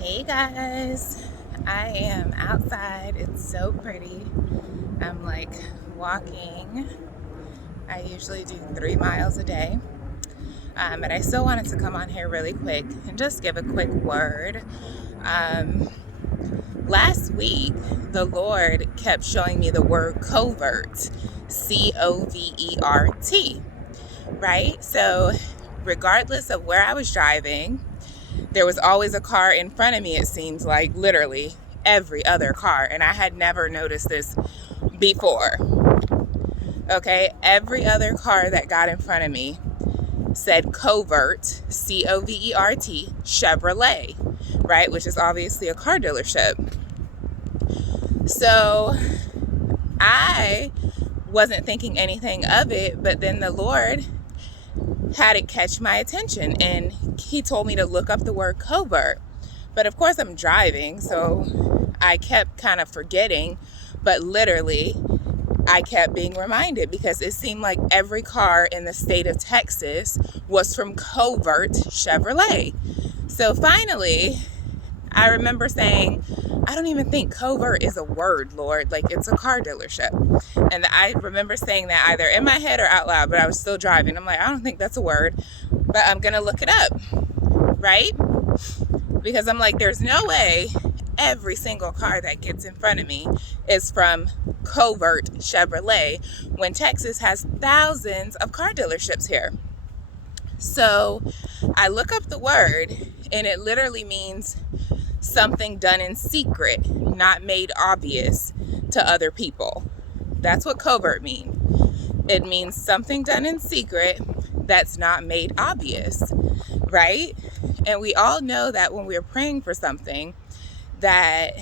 Hey guys, I am outside. It's so pretty. I'm like walking. I usually do 3 miles a day. But I still wanted to come on here really quick and just give a quick word. Um, Last week, the Lord kept showing me the word covert, Covert, right? So, regardless of where I was driving, there was always a car in front of me, it seems like, literally every other car. And I had never noticed this before. Okay, every other car that got in front of me said Covert, Covert, Chevrolet, right? Which is obviously a car dealership. So I wasn't thinking anything of it, but then the Lord had it catch my attention and he told me to look up the word covert. But of course I'm driving, so I kept kind of forgetting, but literally I kept being reminded because it seemed like every car in the state of Texas was from Covert Chevrolet. So finally, I remember saying, I don't even think covert is a word, Lord. Like, it's a car dealership. And I remember saying that either in my head or out loud, but I was still driving. I'm like, I don't think that's a word, but I'm going to look it up, right? Because I'm like, there's no way every single car that gets in front of me is from Covert Chevrolet when Texas has thousands of car dealerships here. So I look up the word and it literally means something done in secret, not made obvious to other people. That's what covert means. It means something done in secret that's not made obvious, right? And we all know that when we're praying for something, that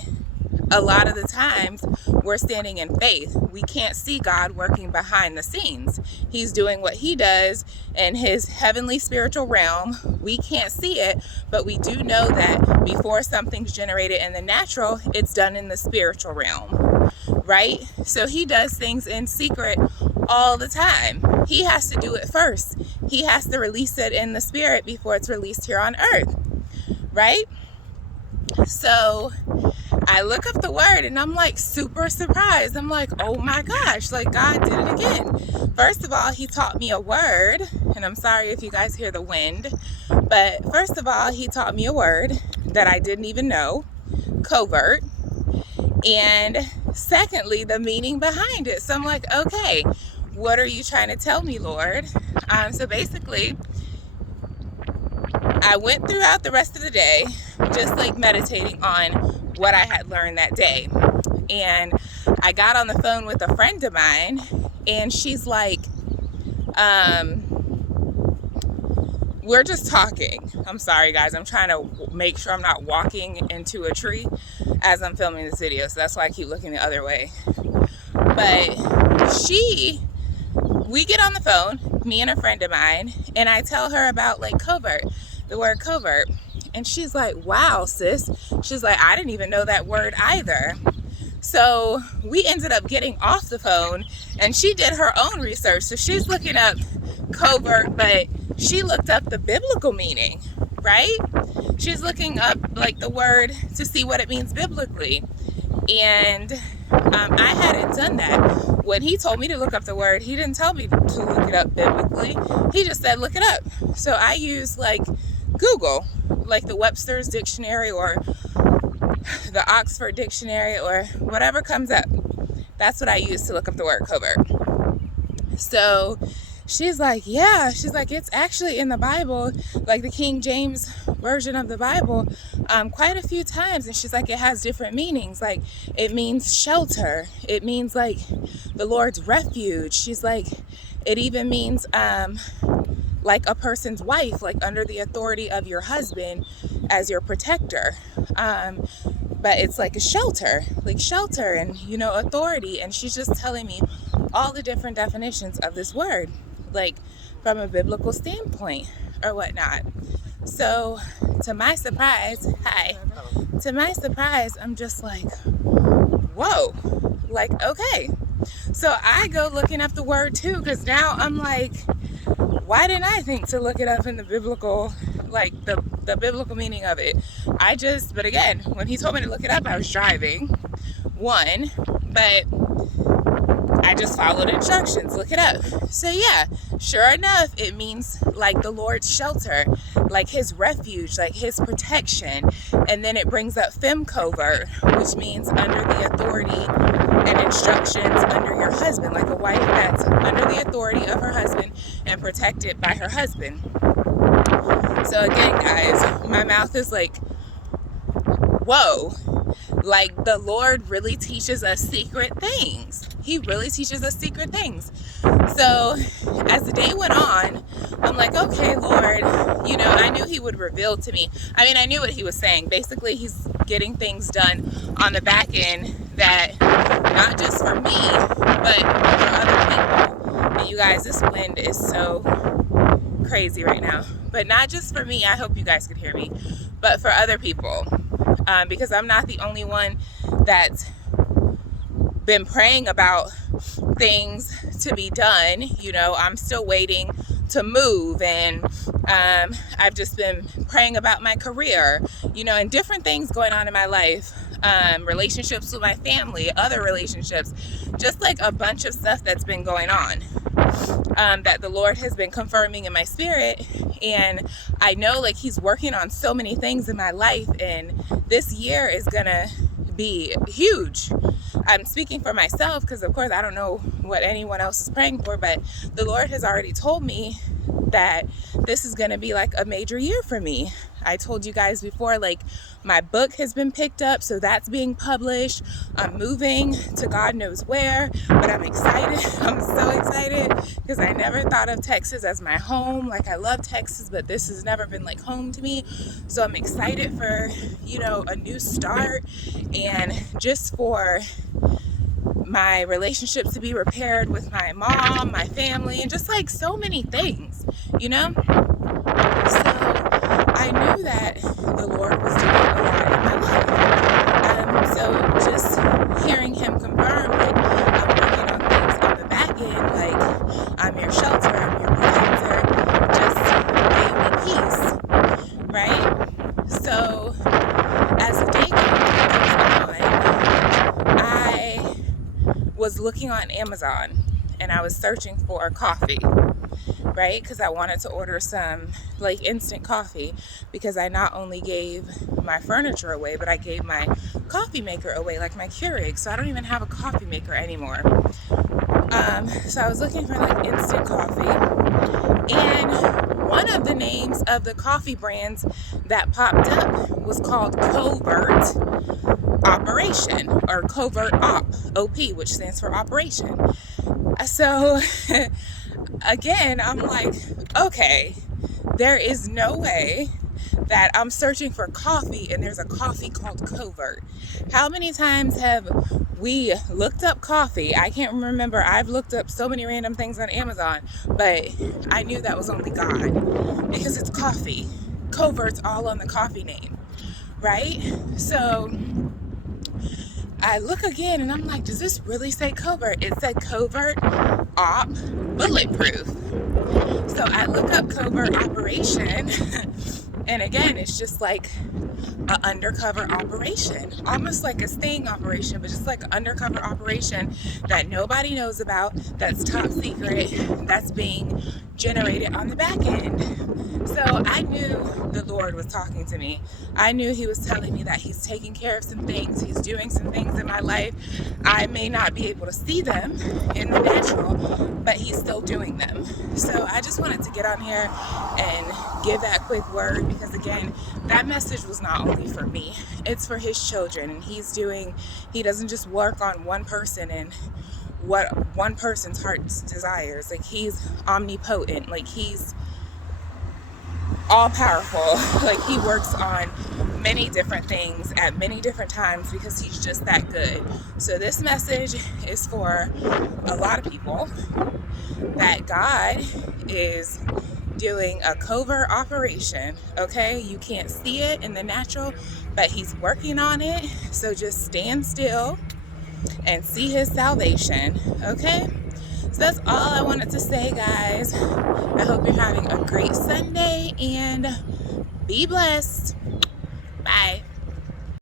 a lot of the times we're standing in faith. We can't see God working behind the scenes. He's doing what he does in his heavenly spiritual realm. We can't see it, but we do know that before something's generated in the natural, it's done in the spiritual realm, right? So he does things in secret all the time. He has to do it first. He has to release it in the spirit before it's released here on earth, right? So I look up the word and I'm like super surprised. I'm like, oh my gosh, like God did it again. First of all, he taught me a word, and I'm sorry if you guys hear the wind, but first of all, he taught me a word that I didn't even know, covert. And secondly, the meaning behind it. So I'm like, okay, what are you trying to tell me, Lord? So basically, I went throughout the rest of the day just like meditating on what I had learned that day. And I got on the phone with a friend of mine and she's like, we're just talking. I'm sorry guys, I'm trying to make sure I'm not walking into a tree as I'm filming this video, so that's why I keep looking the other way. But we get on the phone, me and a friend of mine, and I tell her about like covert, the word covert. And she's like, wow, sis. She's like, I didn't even know that word either. So we ended up getting off the phone and she did her own research. So she's looking up covert, but she looked up the biblical meaning, right? She's looking up like the word to see what it means biblically. And I hadn't done that. When he told me to look up the word, he didn't tell me to look it up biblically. He just said, look it up. So I use like Google, like the Webster's dictionary or the Oxford dictionary or whatever comes up. That's what I use to look up the word covert. So she's like, yeah, she's like, it's actually in the Bible, like the King James version of the Bible, quite a few times. And she's like, it has different meanings. Like it means shelter. It means like the Lord's refuge. She's like, it even means like a person's wife, like under the authority of your husband as your protector. But it's like a shelter, like shelter and, you know, authority. And she's just telling me all the different definitions of this word, like from a biblical standpoint or whatnot. So to my surprise, I'm just like, whoa, like, okay. So I go looking up the word too, because now I'm like, why didn't I think to look it up in the biblical, like the the biblical meaning of it. But again, when he told me to look it up, I was driving, but I just followed instructions, look it up. So yeah, sure enough, it means like the Lord's shelter, like his refuge, like his protection. And then it brings up Covert, which means under the authority and instructions under your husband, like a wife that's under the authority of her husband and protected by her husband. So again, guys, my mouth is like, whoa. Like, the Lord really teaches us secret things. He really teaches us secret things. So as the day went on, I'm like, okay, Lord, I knew he would reveal to me. I mean, I knew what he was saying. Basically, he's getting things done on the back end that not just for me, but for other people. And you guys, this wind is so crazy right now. But not just for me. I hope you guys could hear me. But for other people. Because I'm not the only one that's been praying about things to be done. I'm still waiting to move, and I've just been praying about my career, and different things going on in my life, relationships with my family, other relationships, just like a bunch of stuff that's been going on, that the Lord has been confirming in my spirit. And I know like he's working on so many things in my life, and this year is gonna be huge. I'm speaking for myself because of course I don't know what anyone else is praying for, but the Lord has already told me that this is going to be like a major year for me. I told you guys before, like my book has been picked up, so that's being published. I'm moving to God knows where, but I'm excited. I'm so excited because I never thought of Texas as my home. Like I love Texas, but this has never been like home to me. So I'm excited for, a new start, and just for my relationships to be repaired with my mom, my family, and just like so many things, So I knew that the Lord was doing a lot in my life. So just hearing him confirm, like, I'm working on things on the back end, like, I'm your shelter, I'm your protector, just gave me peace, right? So as the day goes on, I was looking on Amazon and I was searching for coffee, right? Because I wanted to order some like instant coffee, because I not only gave my furniture away, but I gave my coffee maker away, like my Keurig. So I don't even have a coffee maker anymore. So I was looking for like instant coffee, and one of the names of the coffee brands that popped up was called Covert Operation, or Covert OP, which stands for operation. So again, I'm like, okay, there is no way that I'm searching for coffee and there's a coffee called Covert. How many times have we looked up coffee? I can't remember. I've looked up so many random things on Amazon, but I knew that was only God, because it's coffee. Covert's all on the coffee name, right? So I look again and I'm like, does this really say Covert? It said Covert Op Bulletproof. So I look up Covert Operation, and again, it's just like an undercover operation, almost like a sting operation, but just like an undercover operation that nobody knows about, that's top secret, that's being generated on the back end. So I knew the Lord was talking to me. I knew he was telling me that he's taking care of some things. He's doing some things in my life. I may not be able to see them in the natural, but he's still doing them. So I just wanted to get on here and give that quick word, because again, that message was not only for me, it's for his children. And he doesn't just work on one person and what one person's heart desires. Like, he's omnipotent. Like, he's all powerful. Like, he works on many different things at many different times, because he's just that good. So this message is for a lot of people, that God is doing a covert operation. Okay, you can't see it in the natural, but he's working on it. So just stand still and see his salvation. Okay, so that's all I wanted to say, guys. I hope you're having a great Sunday, and Be blessed.